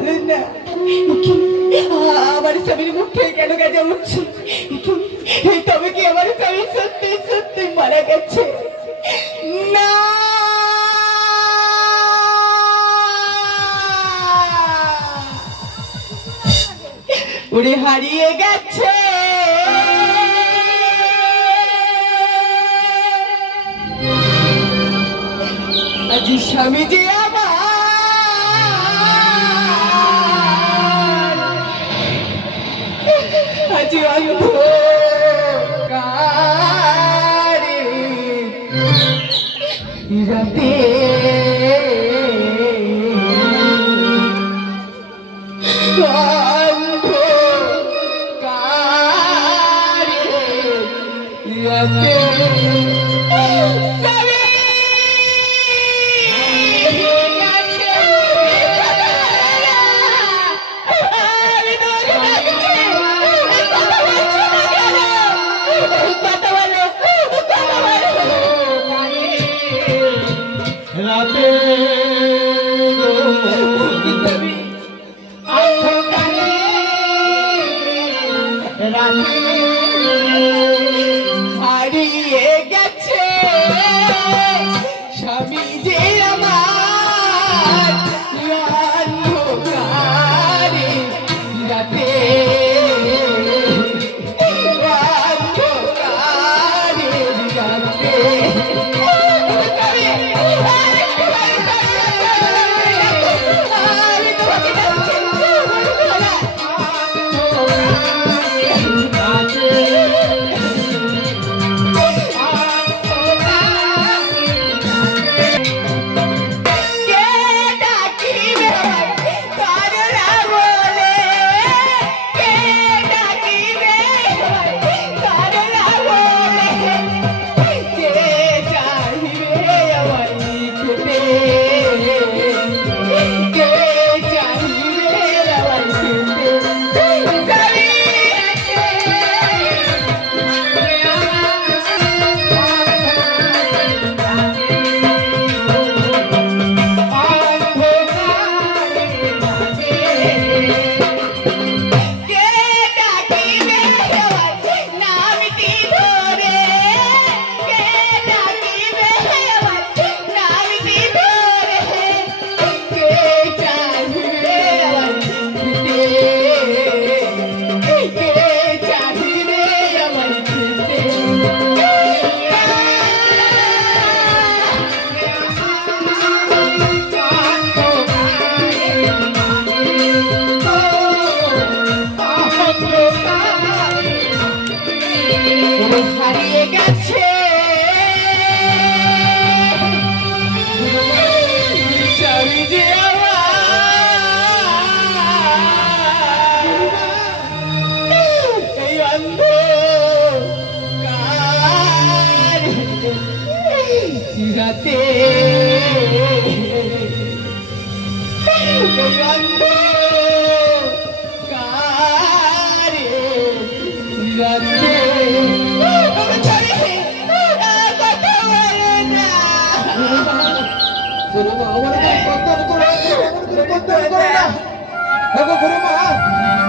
বলেন না আমার স্বামীর মুখে কেন গেজে উঠছে? তবে কি আমার স্বামী সত্যি সত্যি মারা গেছে? না, উনি হারিয়ে গেছে। আজ স্বামী যে আমার আজ অন্ধকারে রাতে রাতে হারিয়ে গেছে স্বামী যে আমার অন্ধকারে রাতে অন্ধকারে রাতে হারিয়ে গেছে স্বামী যে এই অন্ধকারে রাতে অন্ধকারে রাতে আমার কথা